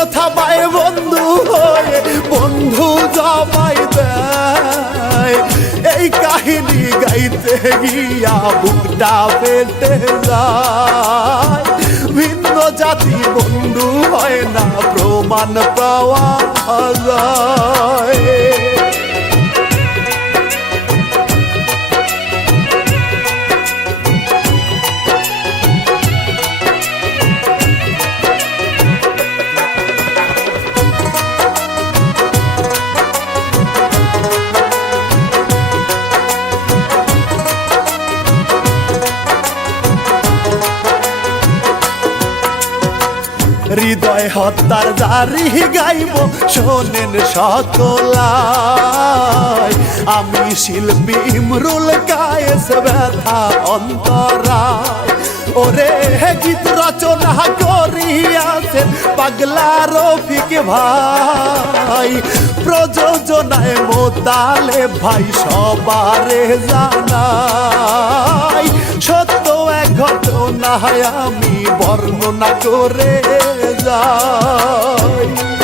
হিংস্র পায় বন্ধু হয়ে, বন্ধু জমাই দেয়। এই কাহিনী গাইতে গিয়া বুকটা পেতে যায়। ভিন্ন জাতি বন্ধু হয় না, প্রমাণ পাওয়া যায়। হৃদয় হত্যার জারি গাইব, শোনেন সকলাই। আমি শিল্পী ইমরুল কায়েস ব্যথা অন্তরায়। ওরে গীত রচনা করিয়াছেন পাগলা রফিক ভাই। প্রযোজনায় মোতালে ভাই সবারে জানাই, সত্য এক ঘটনায় আমি বর্ণনা করে যাই।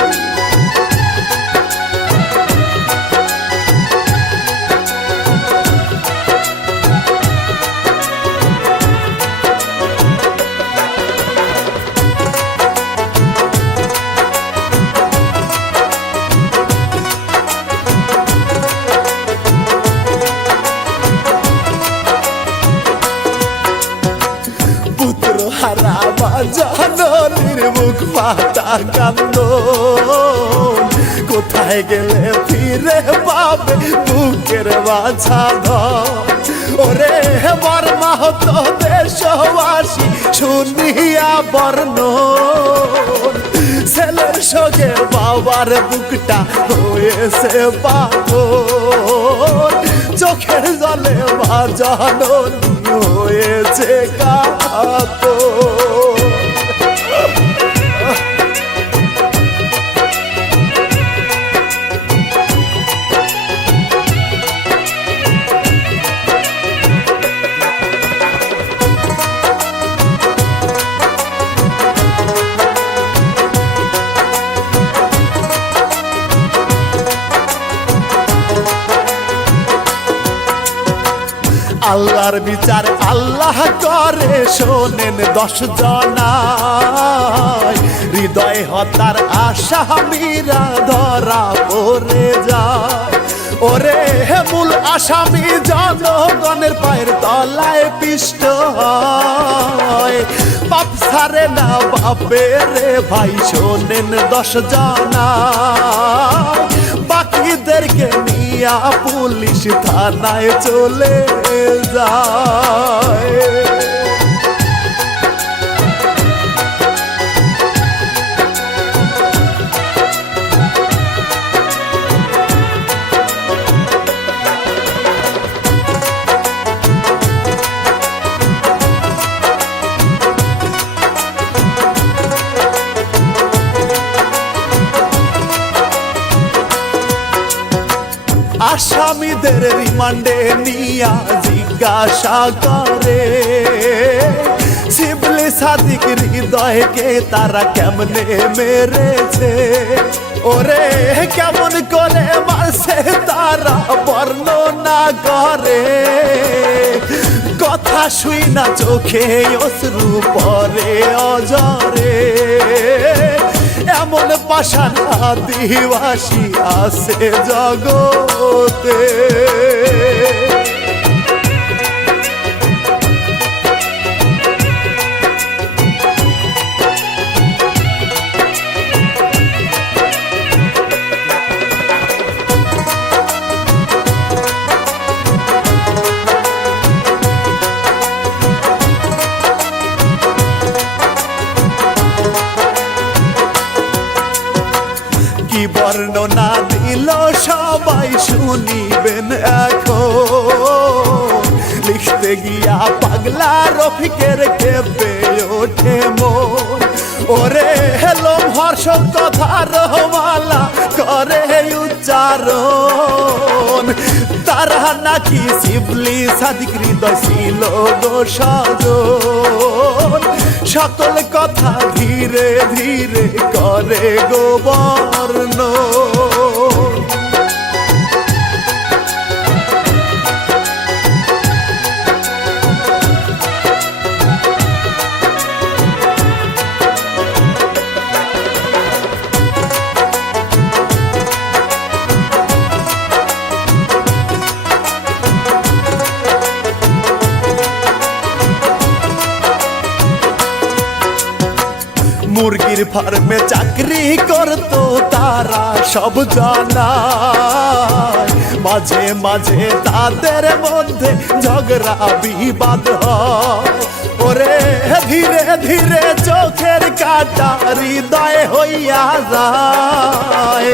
জননীর মুখ পাতা কান্দ। কোথায় গেলে ফিরে পাবে বুকের বাছা ওরে বর্মা হতো দেশবাসী, শুনিয়া বর্ণ। ছেলের সঙ্গে বাবার বুকটা হয়েছে পাথর। চোখের জলে বাজানো হয়েছে কাতো আল্লাহর বিচার আল্লাহ করে। শোনেন দশ জনায় হৃদয় হতার আশা মীরা ধরা পড়ে যায়। ওরে হে মূল আসামি, জনগণের পায়ের তলায় পিষ্ট হয়। বাপ সারে না বাপে রে ভাই, শোনেন দশ জনা বাকিদেরকে নিয়া পুলিশ থানায় চলে যায়। আসামিদের রিমান্ডে নিয়া জিজ্ঞাসা করে শিবলি সাদিক হৃদয়কে তারা কেমনে মেরেছে? ওরে, কেমন করে মারছে তারা বর্ণনা করে। কথা শুই না চোখে অশ্রু পরে অজরে এমন পাশানা দিবাসী আছে জগতে। এখন। লিখতে গিয়া পাগলা রফিকের কেঁপে ওঠে মন। ওরে হেলো হর্ষ কথা রহমালা করে উচ্চারণ। তারা নাকি শিবলি সাদিক হৃদয় ছিল গো সকল কথা ধীরে ধীরে করে গো বর্ণ। মুরগির ফার্মে চাকরি করতো তারা, সব জানায়। মাঝে মাঝে তাদের মধ্যে ঝগড়া, বিবাদ ওরে ধীরে ধীরে চোখের কাটা হৃদয় হইয়া যায়।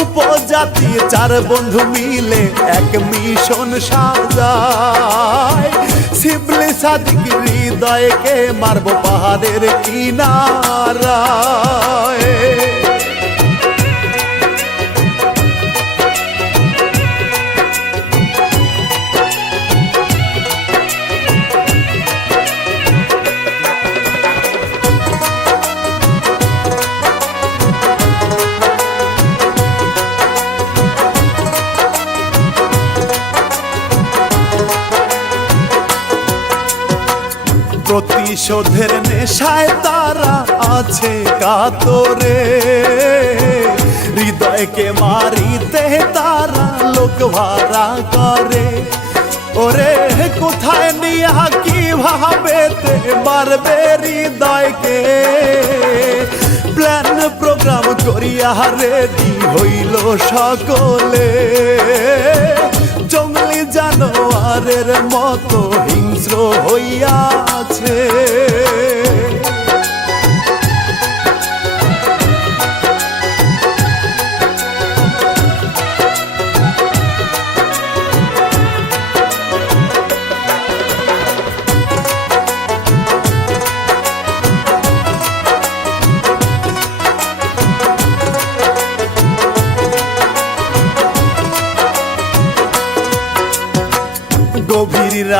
উপজাতি চার বন্ধু মিলে এক মিশন সাজায়। শিবলি সাদিক হৃদয়কে মারব পাহাড়ের কিনারায় প্রতিশোধের নেশায় তারা আছে কাতরে। হৃদয়কে মারিতে তারা লোক ভাড়া করে। ওরে, কোথায় নিয়া কীভাবে তে মারবে হৃদয়কে? প্ল্যান, প্রোগ্রাম করিয়া রেডি হইল সকলে। জানোয়ারের মতো হিংস্র হইয়াছে।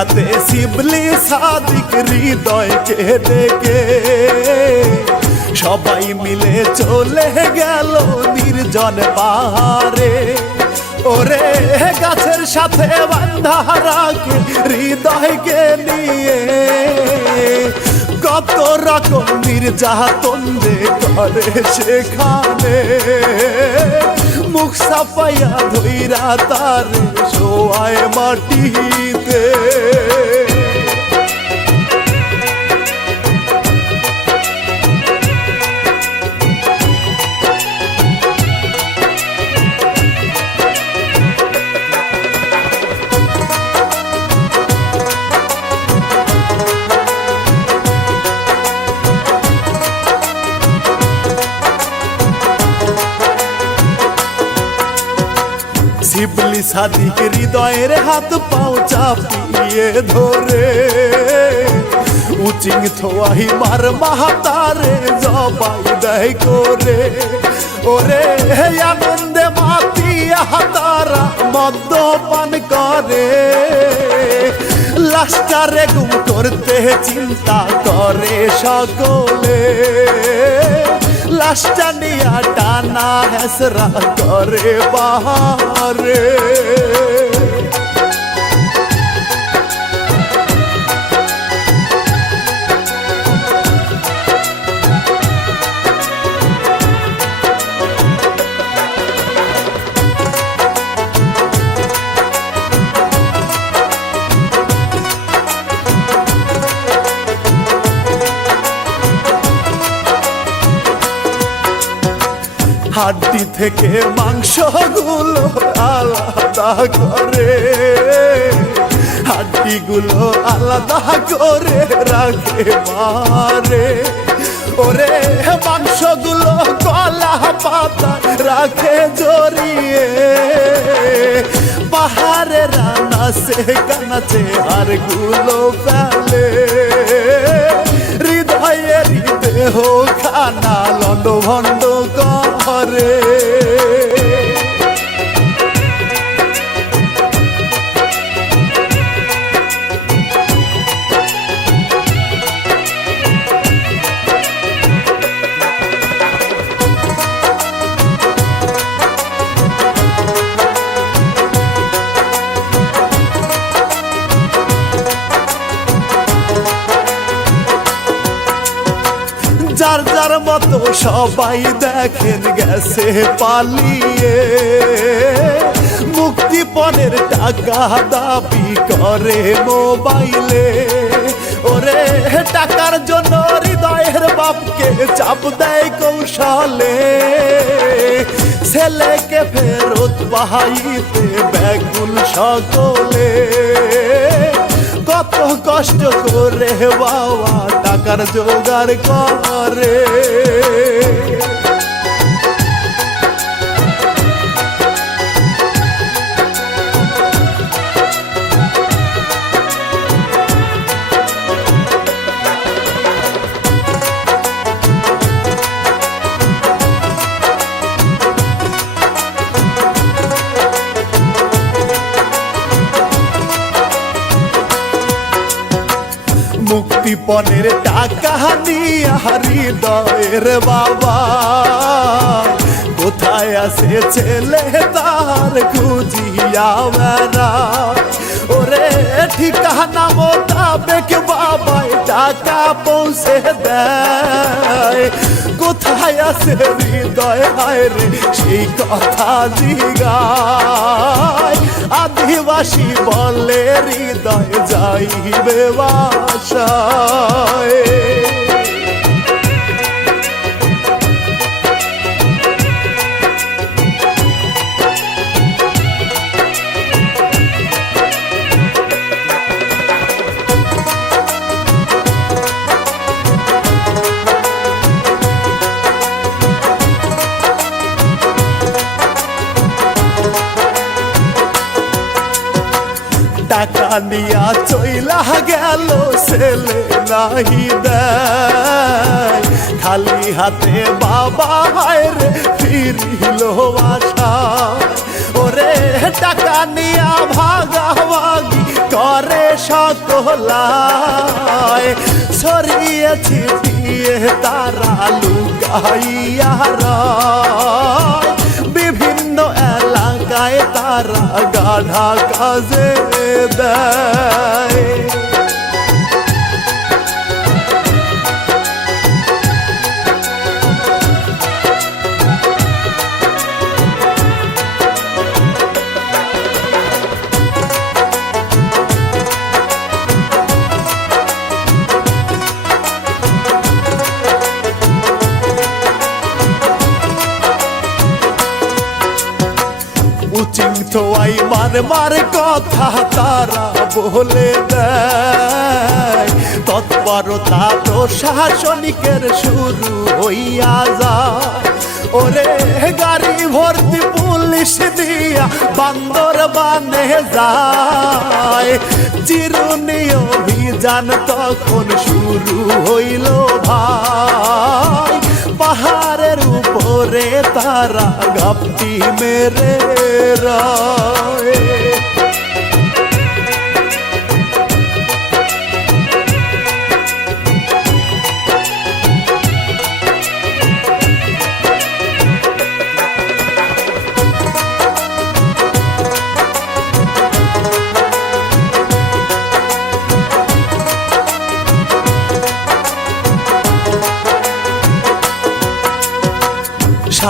রাতে শিবলি সাদিক হৃদয় হৃদয়কে ডেকে। সবাই মিলে চলে গেল নির্জন পাহাড়ে। ওরে গাছের সাথে বান্ধা রাখে হৃদয়কে নিয়ে। কত রকম নির্যাতন যে করে সেখানে। মুখ সাপাইয়া ধৈরা তার সোয়ায় মাটিতে। সাদিক হৃদয়ের হাত পাও চাপিয়ে ধরে। উচিং থোয়াহি মার মাহাতারে জবাই দেয় করে। ওরে হে আনন্দে মাতিয়া তারা মদ্যপান করে। লাস্টারে গুম করতে চিন্তা করে সকলে। লাশটা নিয়া টানা হেসরা করে বাহারে থেকে মাংসগুলো আলাদা করে। হাড্ডিগুলো আলাদা করে রাখে মারে। ওরে, মাংসগুলো কলা পাতা রাখে জড়িয়ে। পাহাড়ে রানা সে কানাচে হারগুলো ফেলে। হৃদয়ের দেহ খানা যার যার মতো সবাই দেখেন গেছে পালিয়ে। মুক্তিপণের টাকা দাবি করে মোবাইলে। ওরে, টাকার জন্য হৃদয়ের বাপকে চাপ দেয় কৌশলে। ছেলেকে ফেরত পাহাইতে ব্যাকুল সকলে। কত কষ্ট করে বাবা টাকার জোগাড় করে। হৃদয়ের বাবা। কোথায় আছে ছেলে তার খুঁজিয়া বেড়া? ওরে ঠিকানা মোতাবেক বাবাই টাকা পৌঁছে দেয়। কোথায় আছে হৃদয় হায় রে, সেই কথা জিগায়। আদিবাসী বলে হৃদয় যাইবে বাসায়। টাকা নিয়া চইলা গেল ছেলে নাহি দেয়। খালি হাতে বাবা রে, ফিরিল আশা ওরে টাকা নিয়া ভাগাভাগি করে সকলায়। ছড়িয়ে ছিটিয়ে তারা লুকাইয়া রায়। তারা গাধা কাজে দেয়। মার কথা তারা বলে দেয়। তৎপরতা প্রশাসনিকের শুরু হইয়া যায়। ওরে গাড়ি ভর্তি পুলিশ দিয়া বান্দর বানে যায়। চিরুনি অভিযান তখন শুরু হইল ভাই। পাহাড়ের উপরে তারা গাপটি মেরে রয়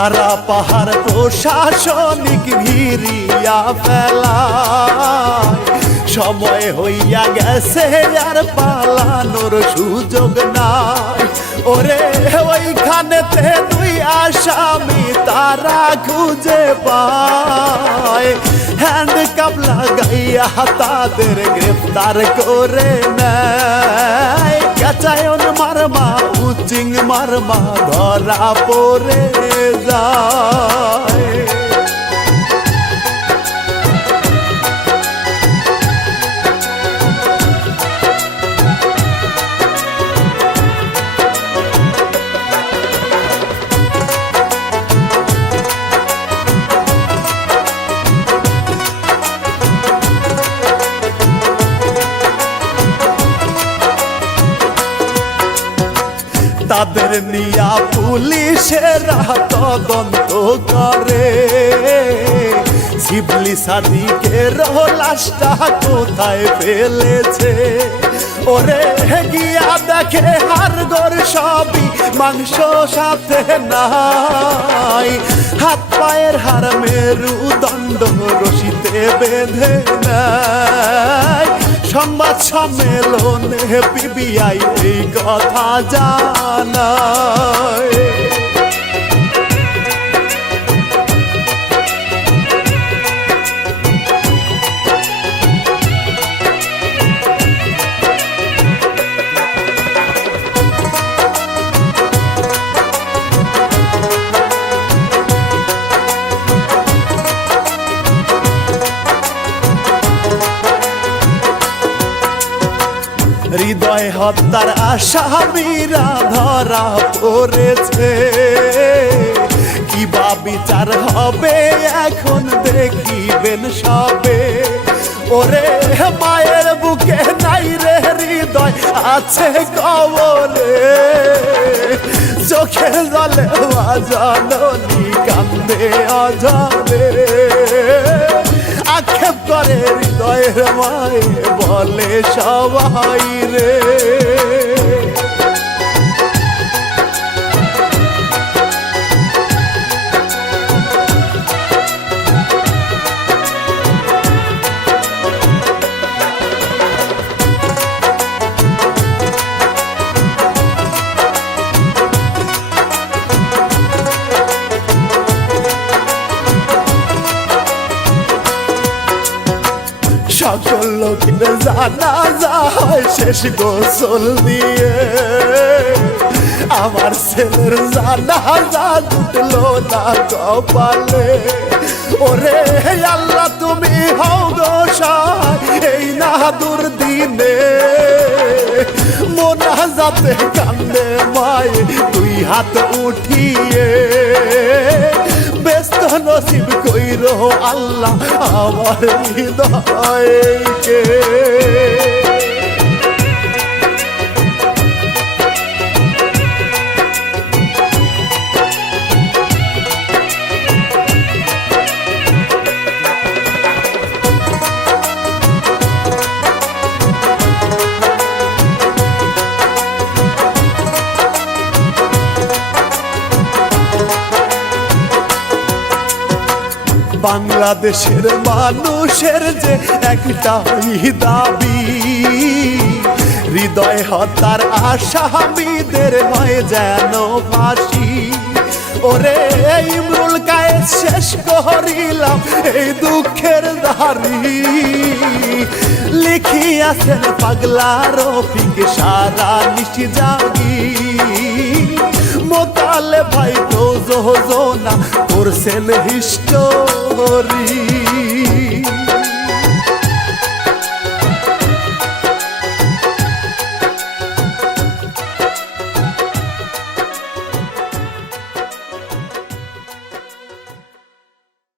সারা পাহাড় প্রশাসনিক ঘিরিয়া ফেলায়। সময় হইয়া গেছে আর পালানোর সুযোগ নাই। ওরে, ওইখানেতে দুই আসামি তারা খুঁজে পায়। হ্যান্ড কাপ লাগাইয়া তাদের গ্রেফতার করে নেয়। কাচায়ন মারমা, উচিং মারমা ধরা পড়ে যায়। তাদের নিয়া পুলিশেরা তদন্ত করে। শিবলি সাদিকে লাশটা কোথায় ফেলেছে? ওরে গিয়া দেখে হার গোর সবই মাংস সাথে নাই। হাত পায়ের হার মেরুদণ্ড রশিতে বেঁধে নাই সংবাদ সম্মেলনে পিবিআই এই কথা জানায়। হত্যার আসামিরা ধরা পড়েছে কিবা বিচার হবে এখন দেখিবেন সবে। ওরে মায়ের বুকে নাই রে হৃদয় আছে কবরে চোখের জলে বাজানি কান্দে অঝরে আক্ষেপ করে হৃদয়ের মায়ে বলে সবাই রে। সকল লোকের জানা যায়, শেষ গোসল দিয়ে। আমার ছেলের জানা যা জুটলো না কপালে। ওরে আল্লাহ, তুমি হও সহায় এই না দুর্দিনে মোনা যাতে কান্দে মায়ে তুই হাত উঠিয়ে। ব্যস্ত নসিব কইর আল্লাহ আমার হৃদয়কে বাংলাদেশের মানুষের যে একটাই দাবি, হৃদয় হতার আসামিদের হয় যেন ফাঁসি। ওরে ইমরুল কায়ে শেষ করিলাম এই দুঃখের দাড়ি লিখিয়াছেন পাগলা রফিক সারা নিশি জাগি মোতালে ভাই প্রযোজনা করছেন হিস্টোরি।